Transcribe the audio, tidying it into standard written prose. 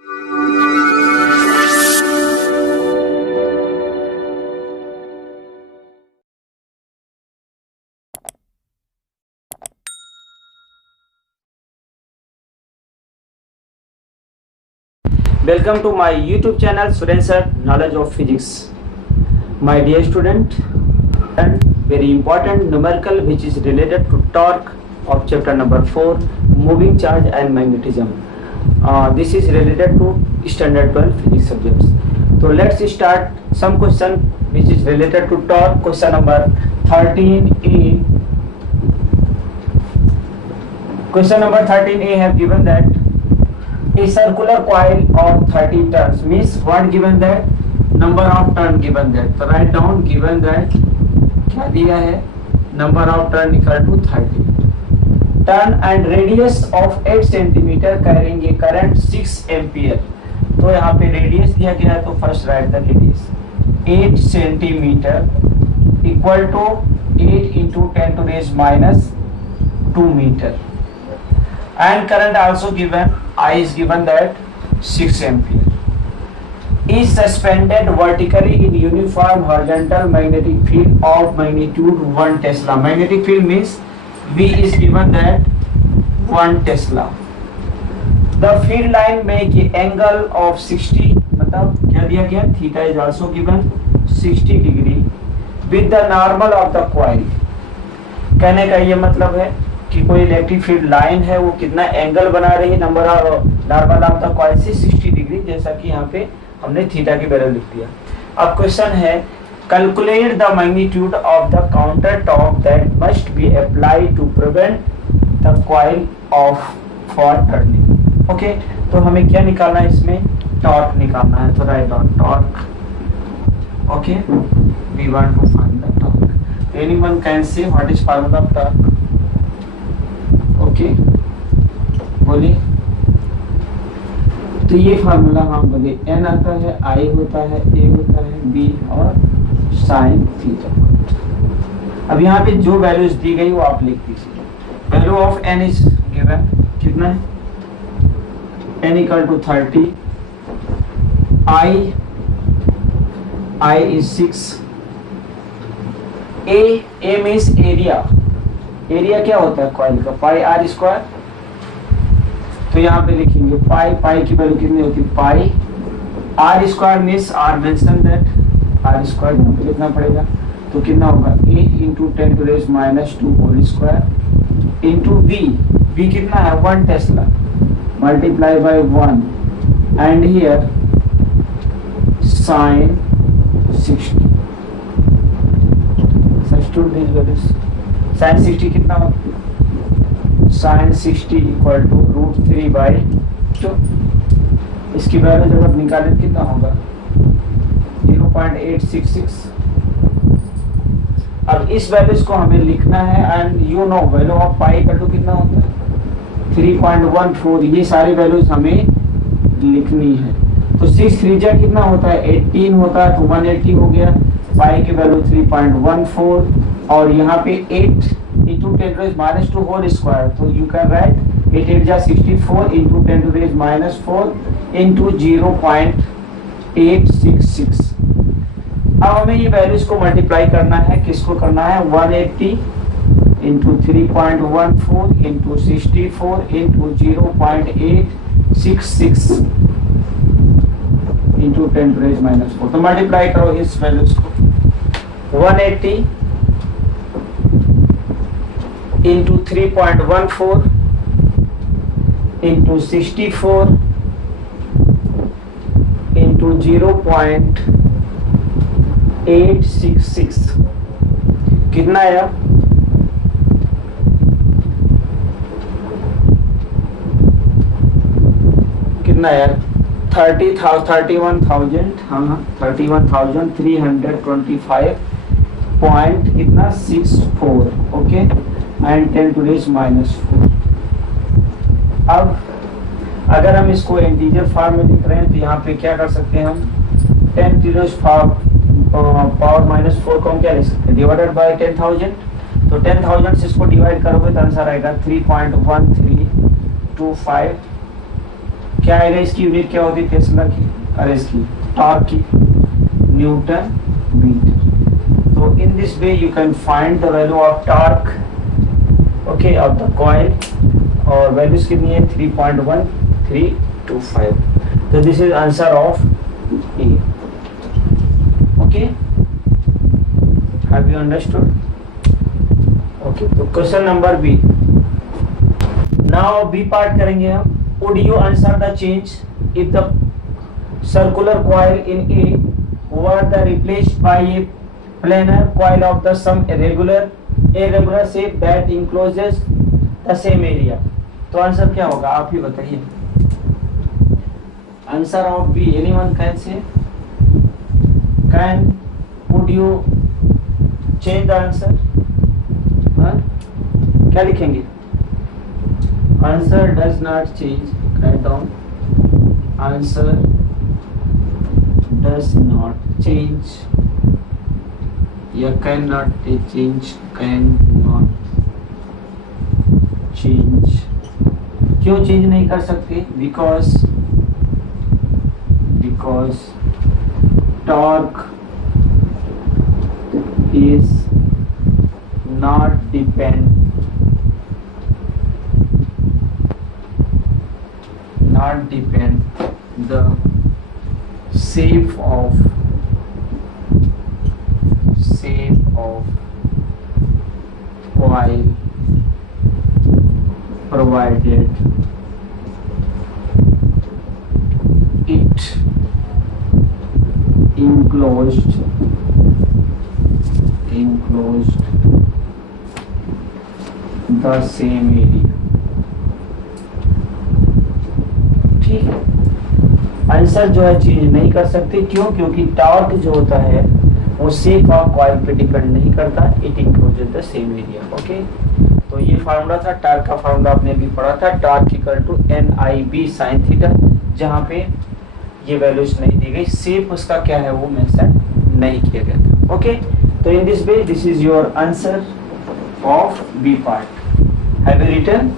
Welcome to my YouTube channel Suren Sir Knowledge of Physics. My dear student, and very important numerical which is related to torque of chapter number 4, moving charge and magnetism. This is related to standard 12 physics subjects. So let's start some question which is related to torque. Question number 13a. Question number 13a have given that a circular coil of 30 turns means what given that number of turn given that. तो write down given that क्या दिया है number of turn equal to 30 turn and radius of 8 centimeter carrying a current 6 ampere. तो यहाँ पे radius दिया गया है तो first write the radius 8 centimeter equal to 8 into 10 to raise minus 2 meter. And current also given, I is given that 6 ampere. Is suspended vertically in uniform horizontal magnetic field of magnitude 1 Tesla. Magnetic field means V is given that 1 Tesla. The field line make angle of 60, मतलब क्या दिया गया? Theta is also given 60 degree with the normal of the coil. कहने का ये मतलब है कि कोई इलेक्ट्रिक फील्ड लाइन है वो कितना एंगल बना रही है number of normal of the coil से 60 डिग्री, जैसा कि यहाँ पे हमने थीटा की वैल्यू लिख दिया. अब क्वेश्चन है calculate the magnitude of the counter torque that must be applied to prevent the coil of for turning. Okay, तो हमें क्या निकालना है, इसमें टॉर्क निकालना है. तो write down torque. Okay, we want to find the torque. Anyone can say what is formula of torque? Okay, बोलिए. तो ये फार्मूला हम बोले एन आता है, आई होता है, ए होता है, बी और साइन थीटा. अब यहाँ पे जो वैल्यूज दी गई वो आप लिख दीजिए. Value of N is given कितना है, N equal to 30, I is 6, A means area. Area क्या होता है कॉइल का, पाई आर स्क्वायर. तो यहाँ पे लिखेंगे पाई की वैल्यू कितनी होती है, pi R square means R mention that R square यहाँ पे लिखना पड़ेगा. तो कितना होगा 8 into 10 to raise minus 2 whole square into V कितना है 1 tesla multiply by 1 and here sine 60. Substitute this values. Sine 60 कितना होगा, साइन 60 इक्वल टू √3/2. इसकी वैल्यू जब आप निकालें कितना होगा 0.866. अब इस वैल्यूज को हमें लिखना है and you know value of pi equal to कितना होता है 3.14. ये सारी वैल्यूज हमें लिखनी है. तो 6 3 जा कितना होता है 18 होता है, तो 180 हो गया. पाई की वैल्यू 3.14 और यहाँ पे 8 into 10 to raise minus 2 whole square. तो यू कैन राइट 8 8 जा 64 into 10 to raise minus 4 into 0.866. अब हमें ये वैल्यूज को मल्टीप्लाई करना है. किसको करना है 180 into 3.14 into 64 into 0.866 into 10 to raise minus 4. तो मल्टीप्लाई करो इस वैल्यूज को 180 into 3.14 into 64 into 0.866 कितना आया, कितना आया 31,000. हाँ 31,325 पॉइंट कितना 64. Okay and 10 to raise minus 4. अब अगर हम इसको इंटीजर फॉर्म में लिख रहे हैं तो यहाँ पे क्या कर सकते हैं हम 10 टू रेज पावर माइनस 4 को हम क्या लिख सकते हैं डिवाइडेड बाय 10,000. तो 10,000 से इसको डिवाइड करोगे तो आंसर आएगा 3.1325 क्या आएगा, इसकी यूनिट क्या होती है टेस्ला की, अरे इसकी टॉर्क की, न्यूटन मीटर। तो in this way you can find the value of torque okay of the coil, और वैल्यूज कितनी है 3.1325। तो this is answer of A. Okay, have you understood? Okay, तो question number B. Now B part करेंगे हम। Would you answer the change if the circular coil in A were the replaced by a planar coil of the some irregular shape that encloses the same area? तो answer क्या होगा आप ही बताइए। Answer of B, anyone can say, can, would you change the answer? क्या लिखेंगे? Answer does not change, write down, answer does not change या can not change, can not change. क्यों चेंज नहीं कर सकते? Because torque is not depend the shape of coil provided it enclosed the same area। ठीक है, answer जो है change नहीं कर सकते। क्यों? क्योंकि टॉर्क जो होता है वो शेप ऑफ कॉइल पे डिपेंड नहीं करता, it includes the same area. Okay, तो ये फार्मूला था टॉर्क का, फार्मूला आपने भी पढ़ा था, torque equal to NIB sin theta, जहाँ पे ये वैल्यूज नहीं दी गई, शेप उसका क्या है वो मेंशन नहीं किया गया था। ओके, तो in this way this is your answer of B part. Have you written?